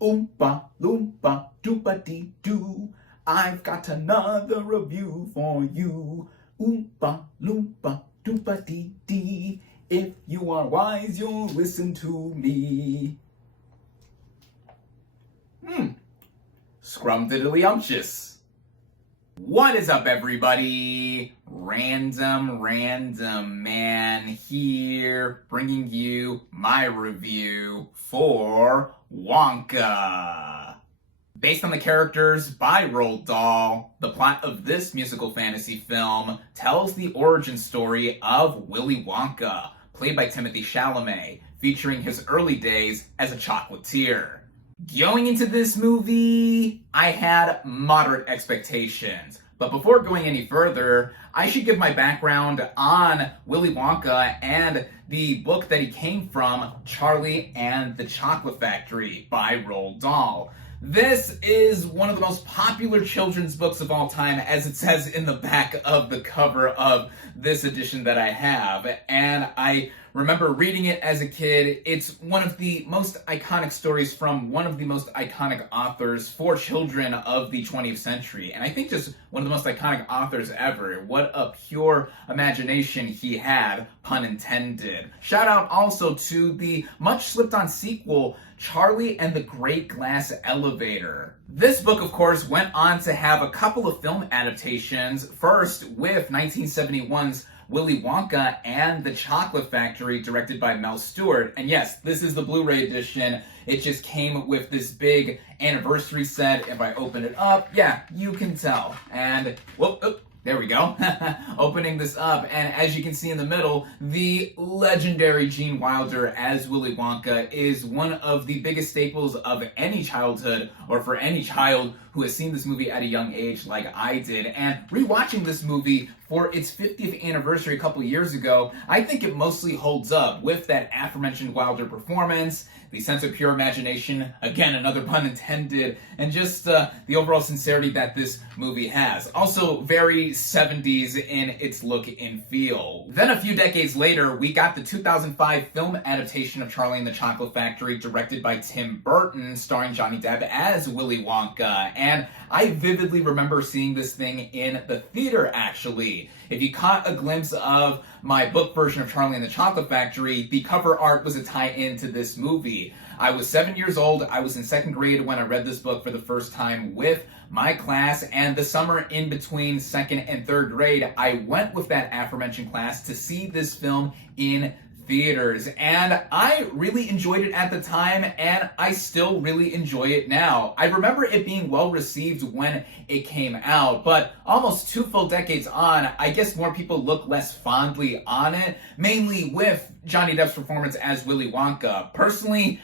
Oompa loompa doopa dee doo. I've got another review for you. Oompa loompa doopa dee dee. If you are wise, you'll listen to me. Scrumdiddlyumptious. What is up, everybody? RandomRandomMan here, bringing you my review for Wonka. Based on the characters by Roald Dahl, the plot of this musical fantasy film tells the origin story of Willy Wonka, played by Timothée Chalamet, featuring his early days as a chocolatier. Going into this movie, I had moderate expectations. But before going any further, I should give my background on Willy Wonka and the book that he came from, Charlie and the Chocolate Factory by Roald Dahl. This is one of the most popular children's books of all time, as it says in the back of the cover of this edition that I have. And I remember reading it as a kid. It's one of the most iconic stories from one of the most iconic authors for children of the 20th century. And I think just one of the most iconic authors ever. What a pure imagination he had, pun intended. Shout out also to the much slept on sequel, Charlie and the Great Glass Elevator. This book, of course, went on to have a couple of film adaptations, first with 1971's Willy Wonka and the Chocolate Factory, directed by Mel Stewart. And yes, this is the Blu-ray edition. It just came with this big anniversary set. If I open it up, yeah, you can tell. And, whoop, there we go. Opening this up, and as you can see in the middle, the legendary Gene Wilder as Willy Wonka is one of the biggest staples of any childhood, or for any child who has seen this movie at a young age like I did. And rewatching this movie for its 50th anniversary a couple years ago, I think it mostly holds up with that aforementioned Wilder performance, the sense of pure imagination, again, another pun intended, and just the overall sincerity that this movie has. Also very 70s in its look and feel. Then a few decades later, we got the 2005 film adaptation of Charlie and the Chocolate Factory, directed by Tim Burton, starring Johnny Depp as Willy Wonka. And I vividly remember seeing this thing in the theater, actually. If you caught a glimpse of my book version of Charlie and the Chocolate Factory, the cover art was a tie-in to this movie. I was 7 years old, I was in second grade when I read this book for the first time with my class, and the summer in between second and third grade, I went with that aforementioned class to see this film in theaters, and I really enjoyed it at the time, and I still really enjoy it now. I remember it being well received when it came out, but almost 2 full decades on, I guess more people look less fondly on it, mainly with Johnny Depp's performance as Willy Wonka. Personally,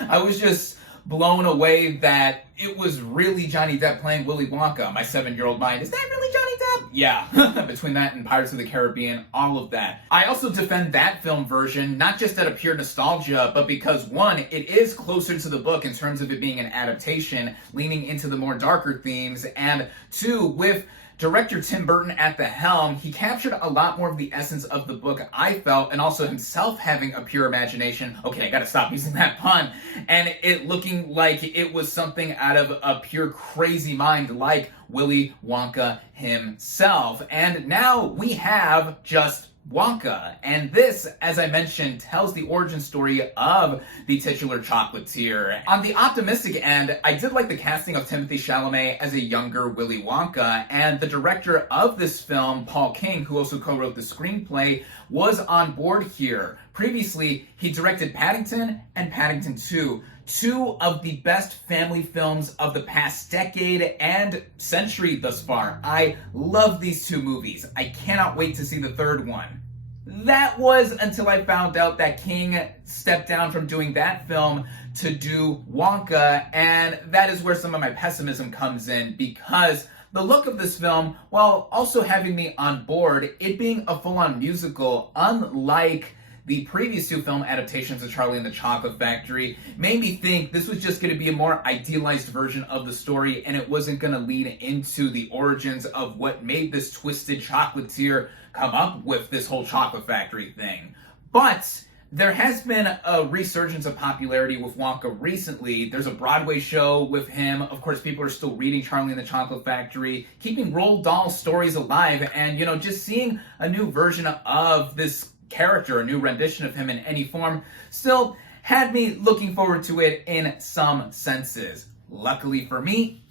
I was just blown away that it was really Johnny Depp playing Willy Wonka. My 7-year-old mind, is that really Johnny Depp? Yeah, between that and Pirates of the Caribbean, all of that. I also defend that film version, not just out of pure nostalgia, but because one, it is closer to the book in terms of it being an adaptation, leaning into the more darker themes, and two, with director Tim Burton at the helm, he captured a lot more of the essence of the book, I felt, and also himself having a pure imagination. Okay, I gotta stop using that pun. And it looking like it was something out of a pure crazy mind like Willy Wonka himself. And now we have just Wonka, and this, as I mentioned, tells the origin story of the titular chocolatier. On the optimistic end, I did like the casting of Timothée Chalamet as a younger Willy Wonka, and the director of this film, Paul King, who also co-wrote the screenplay, was on board here. Previously, he directed Paddington and Paddington 2, two of the best family films of the past decade and century thus far. I love these two movies. I cannot wait to see the third one. That was until I found out that King stepped down from doing that film to do Wonka, and that is where some of my pessimism comes in, because the look of this film, while also having me on board, it being a full-on musical, unlike the previous two film adaptations of Charlie and the Chocolate Factory, made me think this was just going to be a more idealized version of the story, and it wasn't going to lead into the origins of what made this twisted chocolatier come up with this whole chocolate factory thing. But There has been a resurgence of popularity with Wonka recently. There's a Broadway show with him. Of course, people are still reading Charlie and the Chocolate Factory, keeping Roald Dahl stories alive, and, just seeing a new version of this character, a new rendition of him in any form, still had me looking forward to it in some senses. Luckily for me,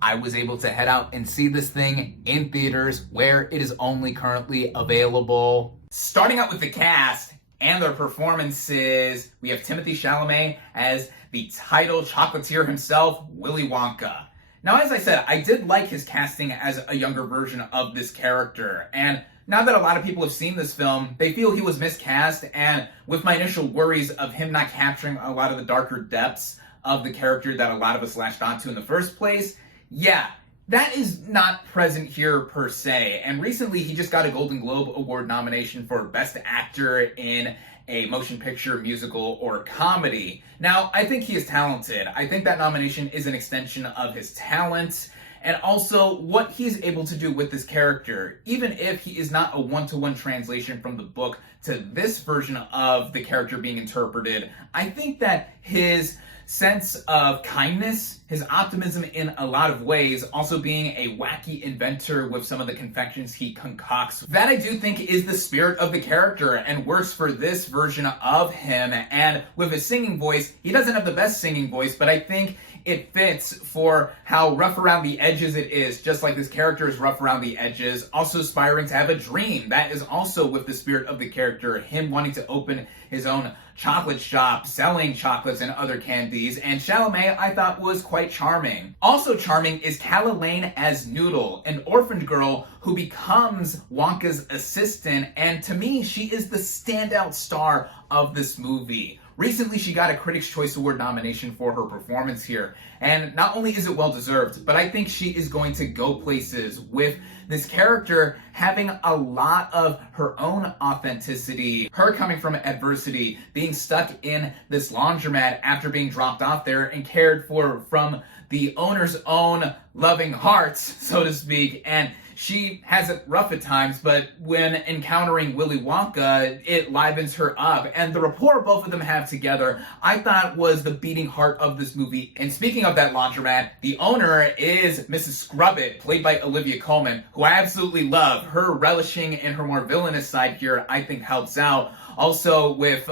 I was able to head out and see this thing in theaters where it is only currently available. Starting out with the cast and their performances, we have Timothée Chalamet as the title chocolatier himself, Willy Wonka. Now, as I said, I did like his casting as a younger version of this character, and now that a lot of people have seen this film, they feel he was miscast, and with my initial worries of him not capturing a lot of the darker depths of the character that a lot of us latched onto in the first place, yeah, that is not present here per se. And recently he just got a Golden Globe Award nomination for Best Actor in a Motion Picture, Musical, or Comedy. Now, I think he is talented. I think that nomination is an extension of his talent and also what he's able to do with this character. Even if he is not a one-to-one translation from the book to this version of the character being interpreted, I think that his sense of kindness, his optimism in a lot of ways, also being a wacky inventor with some of the confections he concocts, that I do think is the spirit of the character and works for this version of him. And with his singing voice, he doesn't have the best singing voice, but I think it fits for how rough around the edges it is, just like this character is rough around the edges, also aspiring to have a dream. That is also with the spirit of the character, him wanting to open his own chocolate shop, selling chocolates and other candies, and Chalamet I thought was quite charming. Also charming is Calla Lane as Noodle, an orphaned girl who becomes Wonka's assistant, and to me, she is the standout star of this movie. Recently, she got a Critics' Choice Award nomination for her performance here, and not only is it well-deserved, but I think she is going to go places with this character having a lot of her own authenticity, her coming from adversity, being stuck in this laundromat after being dropped off there and cared for from the owner's own loving heart, so to speak, and she has it rough at times, but when encountering Willy Wonka, it livens her up. And the rapport both of them have together, I thought was the beating heart of this movie. And speaking of that laundromat, the owner is Mrs. Scrubbit, played by Olivia Colman, who I absolutely love. Her relishing in her more villainous side here, I think, helps out. Also with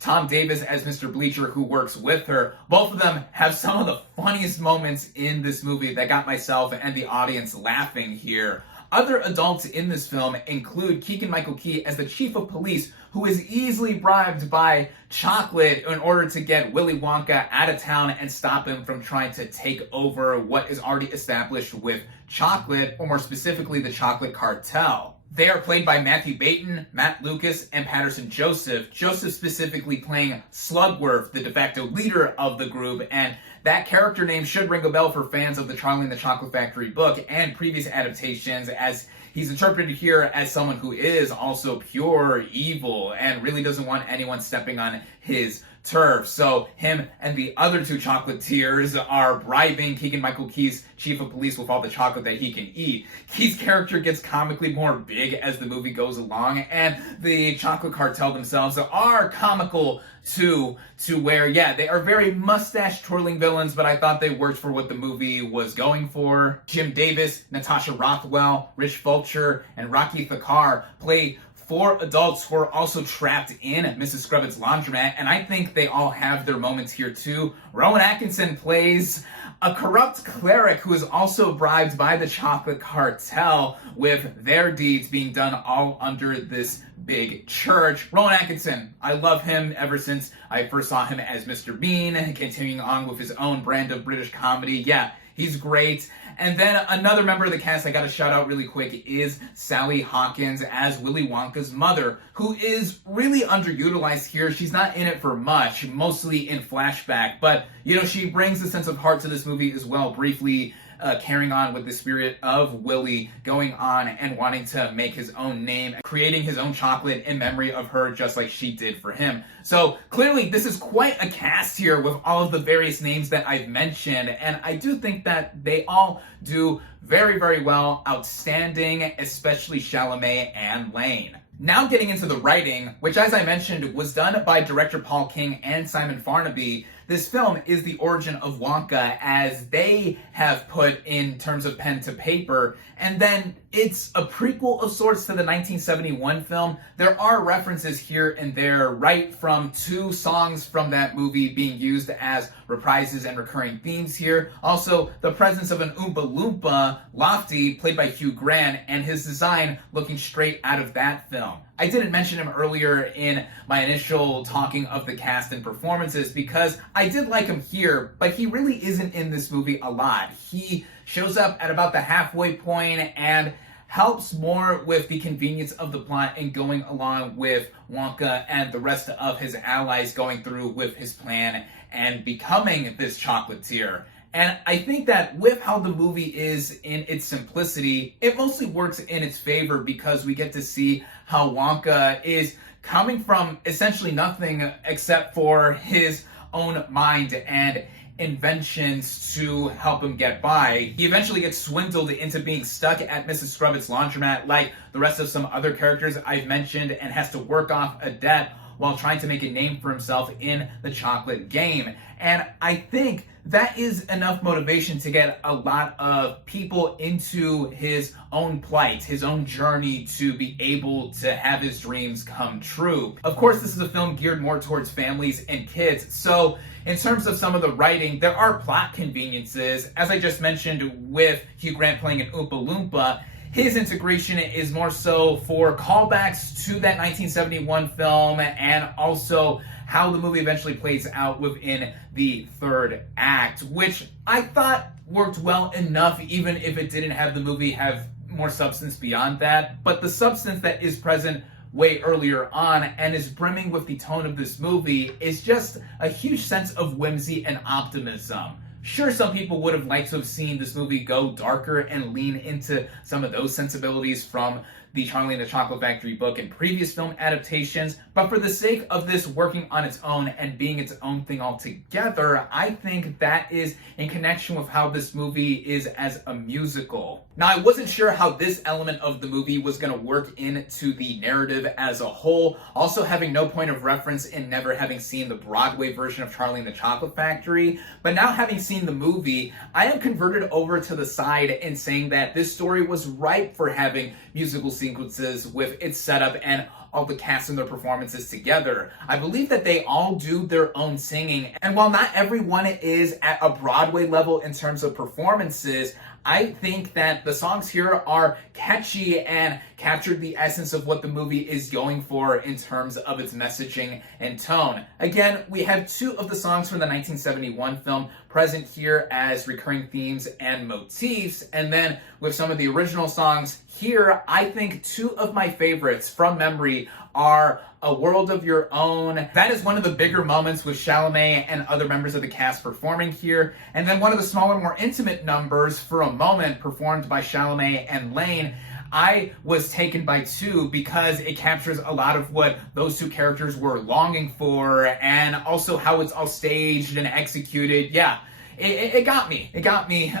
Tom Davis as Mr. Bleacher, who works with her. Both of them have some of the funniest moments in this movie that got myself and the audience laughing here. Other adults in this film include Keegan-Michael Key as the chief of police, who is easily bribed by chocolate in order to get Willy Wonka out of town and stop him from trying to take over what is already established with chocolate, or more specifically, the chocolate cartel. They are played by Matthew Baton, Matt Lucas, and Patterson Joseph. Joseph specifically playing Slugworth, the de facto leader of the group, and that character name should ring a bell for fans of the Charlie and the Chocolate Factory book and previous adaptations, as he's interpreted here as someone who is also pure evil and really doesn't want anyone stepping on his turf. So him and the other two chocolatiers are bribing Keegan-Michael Key's chief of police with all the chocolate that he can eat. Key's character gets comically more big as the movie goes along, and the chocolate cartel themselves are comical too, to where, yeah, they are very mustache-twirling villains, but I thought they worked for what the movie was going for. Jim Davis, Natasha Rothwell, Rich Fulcher, and Rocky Thakar play 4 adults who are also trapped in Mrs. Scrubbit's laundromat, and I think they all have their moments here too. Rowan Atkinson plays a corrupt cleric who is also bribed by the chocolate cartel, with their deeds being done all under this big church. Rowan Atkinson, I love him ever since I first saw him as Mr. Bean, continuing on with his own brand of British comedy. Yeah, he's great. And then another member of the cast I gotta shout out really quick is Sally Hawkins as Willy Wonka's mother, who is really underutilized here. She's not in it for much, mostly in flashback, but, she brings a sense of heart to this movie as well, briefly carrying on with the spirit of Willy, going on and wanting to make his own name, creating his own chocolate in memory of her, just like she did for him. So clearly this is quite a cast here with all of the various names that I've mentioned, and I do think that they all do very, very well, outstanding, especially Chalamet and Lane. Now getting into the writing, which as I mentioned was done by director Paul King and Simon Farnaby, this film is the origin of Wonka as they have put in terms of pen to paper, and then it's a prequel of sorts to the 1971 film. There are references here and there, right from 2 songs from that movie being used as reprises and recurring themes here. Also, the presence of an Oompa Loompa, Lofty, played by Hugh Grant, and his design looking straight out of that film. I didn't mention him earlier in my initial talking of the cast and performances because I did like him here, but he really isn't in this movie a lot. He shows up at about the halfway point and helps more with the convenience of the plot and going along with Wonka and the rest of his allies going through with his plan and becoming this chocolatier. And I think that with how the movie is in its simplicity, it mostly works in its favor because we get to see how Wonka is coming from essentially nothing except for his own mind and inventions to help him get by. He eventually gets swindled into being stuck at Mrs. Scrubbett's laundromat like the rest of some other characters I've mentioned and has to work off a debt while trying to make a name for himself in the chocolate game. And I think that is enough motivation to get a lot of people into his own plight, his own journey to be able to have his dreams come true. Of course, this is a film geared more towards families and kids, so in terms of some of the writing, there are plot conveniences. As I just mentioned with Hugh Grant playing an Oompa Loompa, his integration is more so for callbacks to that 1971 film and also how the movie eventually plays out within the third act, which I thought worked well enough even if it didn't have the movie have more substance beyond that. But the substance that is present way earlier on and is brimming with the tone of this movie is just a huge sense of whimsy and optimism. Sure, some people would have liked to have seen this movie go darker and lean into some of those sensibilities from the Charlie and the Chocolate Factory book and previous film adaptations, but for the sake of this working on its own and being its own thing altogether, I think that is in connection with how this movie is as a musical. Now, I wasn't sure how this element of the movie was going to work into the narrative as a whole, also having no point of reference and never having seen the Broadway version of Charlie and the Chocolate Factory, but now having seen the movie, I am converted over to the side in saying that this story was ripe for having musical sequences with its setup and all the cast and their performances together. I believe that they all do their own singing, and while not everyone is at a Broadway level in terms of performances, I think that the songs here are catchy and captured the essence of what the movie is going for in terms of its messaging and tone. Again, we have 2 of the songs from the 1971 film present here as recurring themes and motifs, and then with some of the original songs here, I think 2 of my favorites from memory are A World of Your Own. That is one of the bigger moments with Chalamet and other members of the cast performing here. And then one of the smaller, more intimate numbers, For a Moment, performed by Chalamet and Lane. I was taken by too because it captures a lot of what those 2 characters were longing for and also how it's all staged and executed. Yeah. It got me. It got me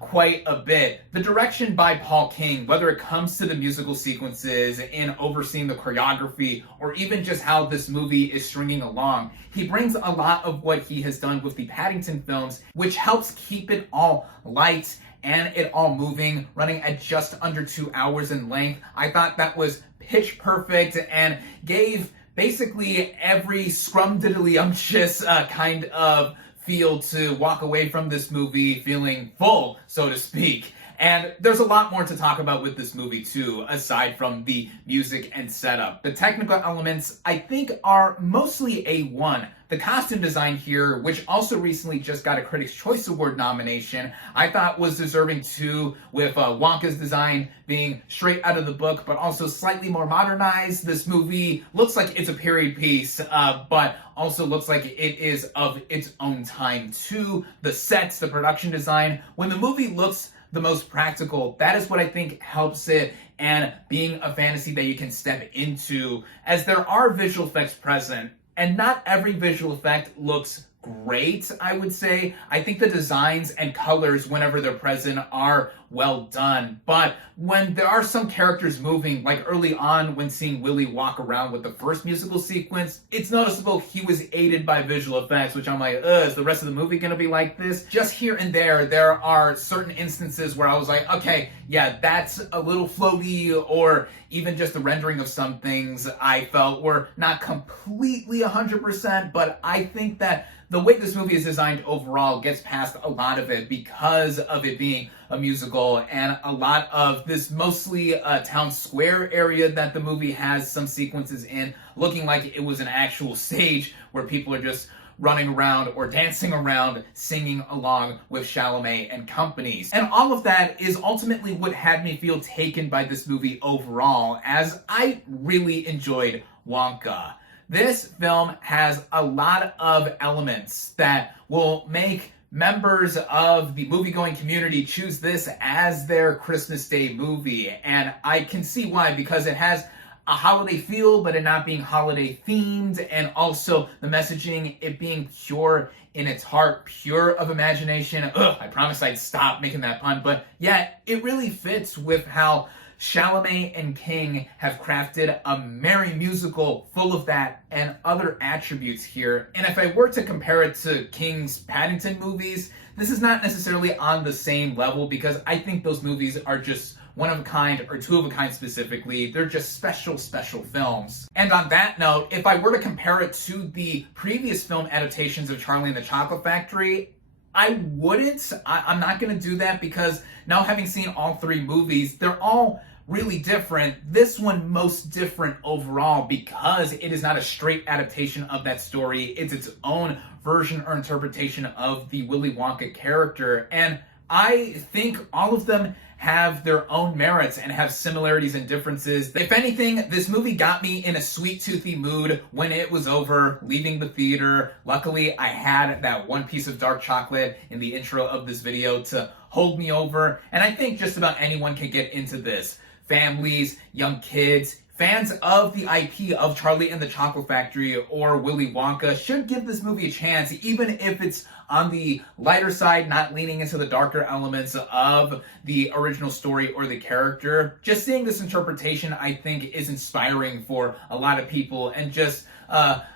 quite a bit. The direction by Paul King, whether it comes to the musical sequences, in overseeing the choreography, or even just how this movie is stringing along, he brings a lot of what he has done with the Paddington films, which helps keep it all light and it all moving, running at just under 2 hours in length. I thought that was pitch perfect and gave basically every scrumdiddlyumptious kind of feel to walk away from this movie feeling full, so to speak. And there's a lot more to talk about with this movie too, aside from the music and setup. The technical elements, I think, are mostly A1. The costume design here, which also recently just got a Critics' Choice Award nomination, I thought was deserving too, with Wonka's design being straight out of the book, but also slightly more modernized. This movie looks like it's a period piece, but also looks like it is of its own time too. The sets, the production design, when the movie looks the most practical, that is what I think helps it and being a fantasy that you can step into, as there are visual effects present, and not every visual effect looks great, I would say. I think the designs and colors, whenever they're present, are well done. But when there are some characters moving, like early on when seeing Willy walk around with the first musical sequence, it's noticeable he was aided by visual effects, which I'm like, is the rest of the movie gonna be like this? Just here and there are certain instances where I was like, okay, yeah, that's a little floaty, or even just the rendering of some things I felt were not completely 100%, but I think that the way this movie is designed overall gets past a lot of it because of it being a musical, and a lot of this mostly town square area that the movie has some sequences in looking like it was an actual stage where people are just running around or dancing around, singing along with Chalamet and companies. And all of that is ultimately what had me feel taken by this movie overall, as I really enjoyed Wonka. This film has a lot of elements that will make members of the movie-going community choose this as their Christmas Day movie. And I can see why, because it has a holiday feel, but it not being holiday themed, and also the messaging, it being pure in its heart, pure of imagination. I promised I'd stop making that pun, but yeah, it really fits with how Chalamet and King have crafted a merry musical full of that and other attributes here. And if I were to compare it to King's Paddington movies, this is not necessarily on the same level, because I think those movies are just one of a kind, or two of a kind specifically. They're just special films. And on that note, if I were to compare it to the previous film adaptations of Charlie and the Chocolate Factory, I wouldn't. I'm not going to do that, because now having seen all three movies, they're all really different. This one most different overall, because it is not a straight adaptation of that story. It's its own version or interpretation of the Willy Wonka character. And I think all of them have their own merits and have similarities and differences. If anything, this movie got me in a sweet toothy mood when it was over, leaving the theater. Luckily, I had that one piece of dark chocolate in the intro of this video to hold me over, and I think just about anyone can get into this. Families, young kids, fans of the IP of Charlie and the Chocolate Factory or Willy Wonka should give this movie a chance, even if it's on the lighter side, not leaning into the darker elements of the original story or the character. Just seeing this interpretation, I think, is inspiring for a lot of people, and just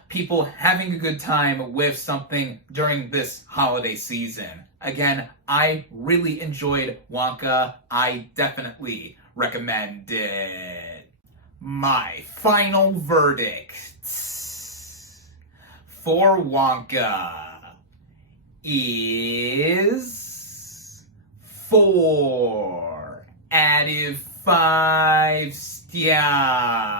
people having a good time with something during this holiday season. Again, I really enjoyed Wonka. I definitely recommend it. My final verdict for Wonka is 4 out of 5 stars.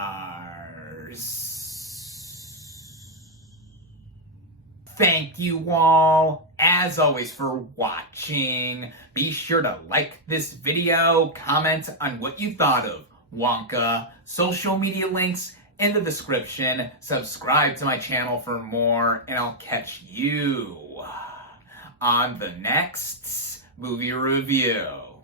Thank you all, as always, for watching. Be sure to like this video, comment on what you thought of Wonka, social media links in the description, subscribe to my channel for more, and I'll catch you on the next movie review.